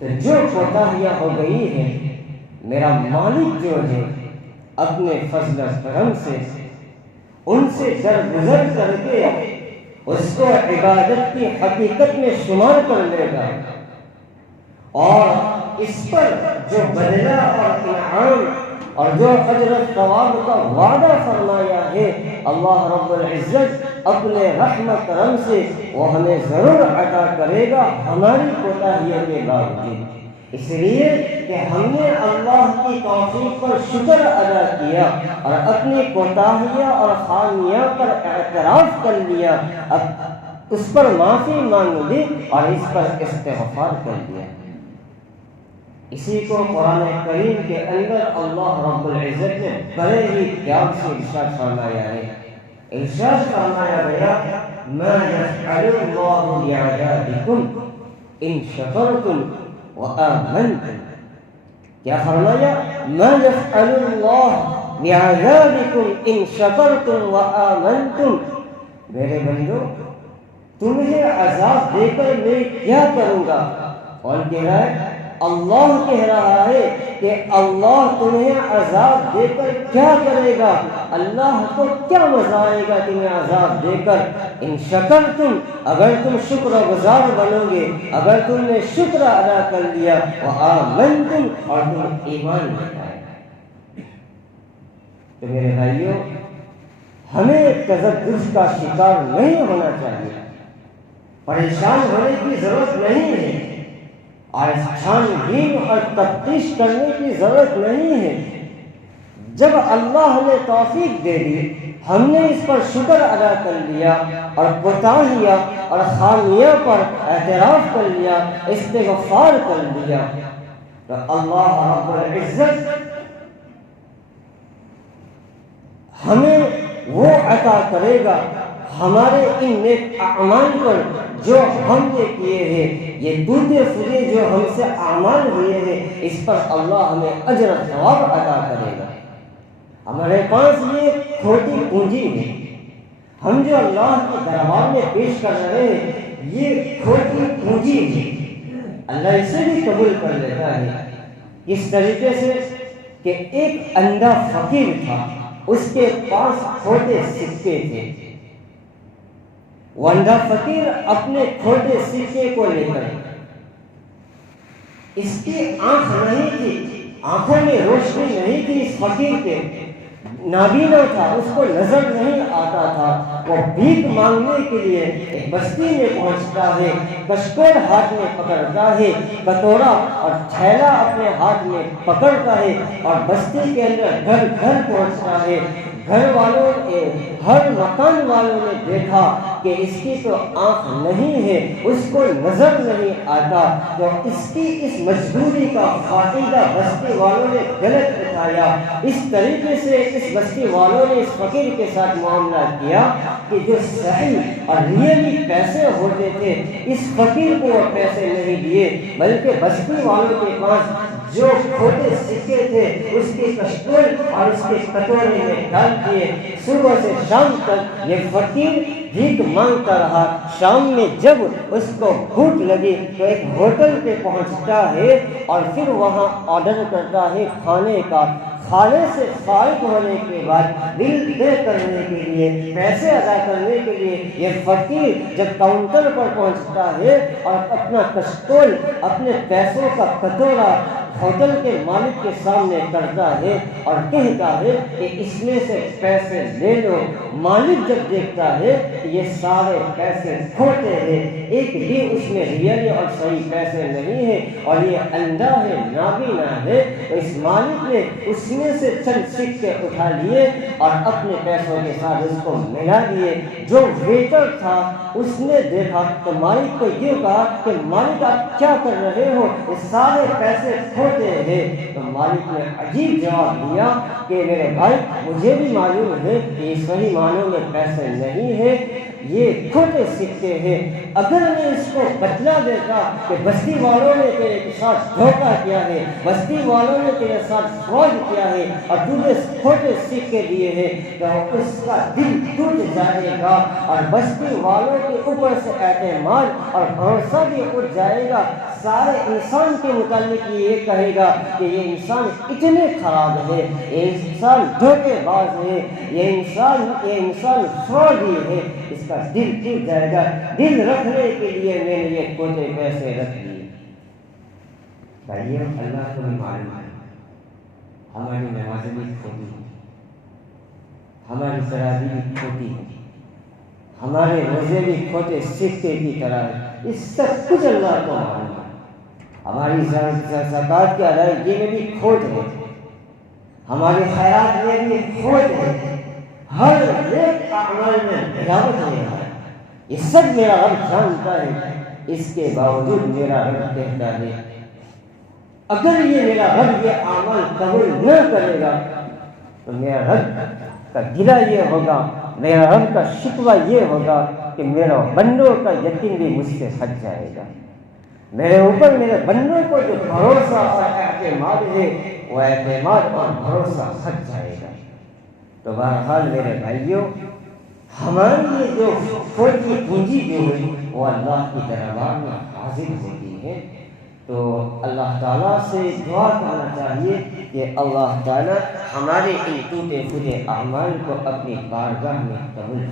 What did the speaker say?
تو جو کوتاہیاں ہو گئی ہیں میرا مالک جو ہے اپنے فضل و کرم سے ان سے درگزر کر کے اس کو عبادت کی حقیقت میں شمار کر لے گا، اور اس پر جو بدلہ اور انعام اور جو اجر و ثواب کا وعدہ فرمایا ہے اللہ رب العزت اپنے رحمت کرم سے وہ ہمیں ضرور عطا کرے گا ہماری کوتاہیوں کے باوجود۔ اس لیے کہ ہم نے اللہ کی توفیق پر شکر ادا کیا اور اپنی کوتاہیاں اور خامیاں پر اعتراف کر لیا، اب اس پر معافی مانگ لی اور اس پر استغفار کر لیا۔ اسی کو قرآن کریم کے اندر اللہ رب العزت نے بڑے ہی پیار سے ارشاد فرمایا ہے۔ ارشاد فرمایا گیا ما يفعل الله بعذابكم ان شکرتم وآمنتم۔ کیا فرمایا؟ ما يفعل الله بعذابكم ان شکرتم وآمنتم۔ میرے بندو تمہیں عذاب دے کر میں کیا کروں گا؟ کون کہہ رہا ہے؟ اللہ کہہ رہا ہے کہ اللہ تمہیں عذاب دے کر کیا کرے گا؟ اللہ کو کیا مزہ آئے گا تمہیں عذاب دے کر؟ ان شکرتم، اگر تم شکر گزار بنو گے، اگر تم نے شکر ادا کر لیا، وآمنتم، اور تم ایمان لائے۔ تو میرے بھائیوں ہمیں تذبذب کا شکار نہیں ہونا چاہیے، پریشان ہونے کی ضرورت نہیں ہے، اور چھان بین اور تفتیش کرنے کی ضرورت نہیں ہے۔ جب اللہ نے توفیق دے دی، ہم نے اس پر شکر ادا کر لیا اور کوتاہیاں اور خامیاں پر اعتراف کر لیا، استغفار کر لیا، تو اللہ رب العزت ہمیں وہ عطا کرے گا ہمارے ان نیک اعمال پر جو ہم نے کیے ہیں، یہ ٹوٹے پھوٹے جو ہم سے اعمال ہوئے ہیں، اس پر اللہ ہمیں اجر و ثواب عطا کرے گا۔ ہمارے پاس یہ کھوٹی پونجی ہے، ہم جو اللہ کے دربار میں پیش کر رہے ہیں یہ کھوٹی پونجی ہے، اللہ اسے بھی قبول کر لیتا ہے۔ اس طریقے سے کہ ایک اندھا فقیر تھا، اس کے پاس کھوٹے سکے تھے، وہ اندھا فقیر اپنے کھوٹے سکے کو لے کر، اس کی آنکھ نہیں تھی، آنکھوں میں روشنی نہیں تھی، اس فقیر کے نابینا تھا، اس کو نظر نہیں آتا تھا، وہ بھیک مانگنے کے لیے ایک بستی میں پہنچتا ہے، کشکول ہاتھ میں پکڑتا ہے، کٹورا اور تھیلا اپنے ہاتھ میں پکڑتا ہے، اور بستی کے اندر گھر گھر پہنچتا ہے۔ گھر والوں نے، ہر مکان والوں نے دیکھا کہ اس کی تو آنکھ نہیں ہے، اس کو نظر نہیں آتا، تو اس کی اس مجبوری کا فائدہ بستی والوں نے غلط اٹھایا۔ اس طریقے سے اس بستی والوں نے اس فقیر کے ساتھ معاملہ کیا کہ جو صحیح اور ریئلی پیسے ہوتے تھے، اس فقیر کو وہ پیسے نہیں دیے، بلکہ بستی والوں کے پاس جو کھوٹے سکے تھے اس کے کشکول اور اس کے کٹورے میں ڈال دیے۔ صبح سے شام تک یہ فقیر بھیک مانگتا رہا۔ شام میں جب اس کو بھوک لگی تو ایک ہوٹل پہ پہنچتا ہے اور پھر وہاں آرڈر کرتا ہے کھانے کا۔ کھانے سے فارغ ہونے کے بعد بل پے کرنے کے لیے، پیسے ادا کرنے کے لیے یہ فقیر جب کاؤنٹر پر پہنچتا ہے اور اپنا کشکول، اپنے پیسوں کا کٹورا ہوٹل کے مالک کے سامنے کرتا ہے اور کہتا ہے کہ اس میں سے پیسے لے لو۔ مالک جب دیکھتا ہے کہ یہ سارے پیسے کھوٹے ہیں، ایک بھی اس میں ریئل اور صحیح پیسے نہیں ہیں اور یہ اندھا ہے، نابینا ہے، تو اس مالک نے اس میں سے چند سکے اٹھا لیے اور اپنے پیسوں کے ساتھ اس کو ملا دیے۔ جو ویٹر تھا اس نے دیکھا تو مالک کو یہ کہا کہ مالک آپ کیا کر رہے ہو، یہ سارے پیسے کھوٹے ہیں۔ تو مالک نے عجیب جواب دیا کہ میرے بھائی مجھے بھی معلوم ہے کہ یہ صحیح معنوں میں پیسے نہیں ہے، یہ کھوٹے سکے ہیں۔ اگر میں اس کو بتلا دیتا کہ بستی والوں نے تیرے ساتھ دھوکہ کیا ہے، بستی والوں نے تیرے ساتھ فراڈ کیا ہے اور تجھے کھوٹے سکے دیے ہیں، تو اس کا دل ٹوٹ جائے گا اور بستی والوں کے اوپر سے اعتماد اور بھروسہ بھی اٹھ جائے گا، سارے انسان کے متعلق یہ کہے گا کہ یہ انسان اتنے خراب ہے، یہ انسان دھوکے باز ہے، یہ انسان فراڈی ہے، اس کا دل ٹوٹ جائے گا، دل رکھنے کے لیے میں نے یہ کھوٹے پیسے رکھ دیے۔ بھائیو، اللہ کو بھی معلوم ہے ہماری نمازیں بھی کھوٹی ہیں، ہماری تراویح بھی کھوٹی ہے، ہمارے روزے بھی کھوٹے سکے کی طرح ہے، اس سب کچھ اللہ کو معلوم ہے۔ ہماری زکوٰۃ کی ادائیگی میں بھی کھوٹ ہے، ہماری خیرات میں بھی کھوٹ ہے، ہر نیک اعمال میں ملاوٹ ہے۔ یہ سب میرا رب جانتا ہے، اس کے باوجود میرا رب کہتا ہے اگر یہ میرا رب یہ اعمال قبول نہ کرے گا تو میرا رب کا گلہ یہ ہوگا، میرا رب کا شکوہ یہ ہوگا کہ میرا بندوں کا یقین بھی مجھ سے ہٹ جائے گا، میرے اوپر میرے بندوں کو جو بھروسہ اور اعتماد ہے وہ اعتماد اور بھروسہ ہٹ جائے گا۔ تو بہرحال میرے بھائیوں، ہماری یہ جو کھوٹی پونجی جو ہوئی وہ اللہ کی دربار میں حاضر ہوتی ہے، تو اللہ تعالیٰ سے دعا کرنا چاہیے کہ اللہ تعالیٰ ہمارے ان ٹوٹے پھوٹے اعمال کو اپنی بارگاہ میں قبول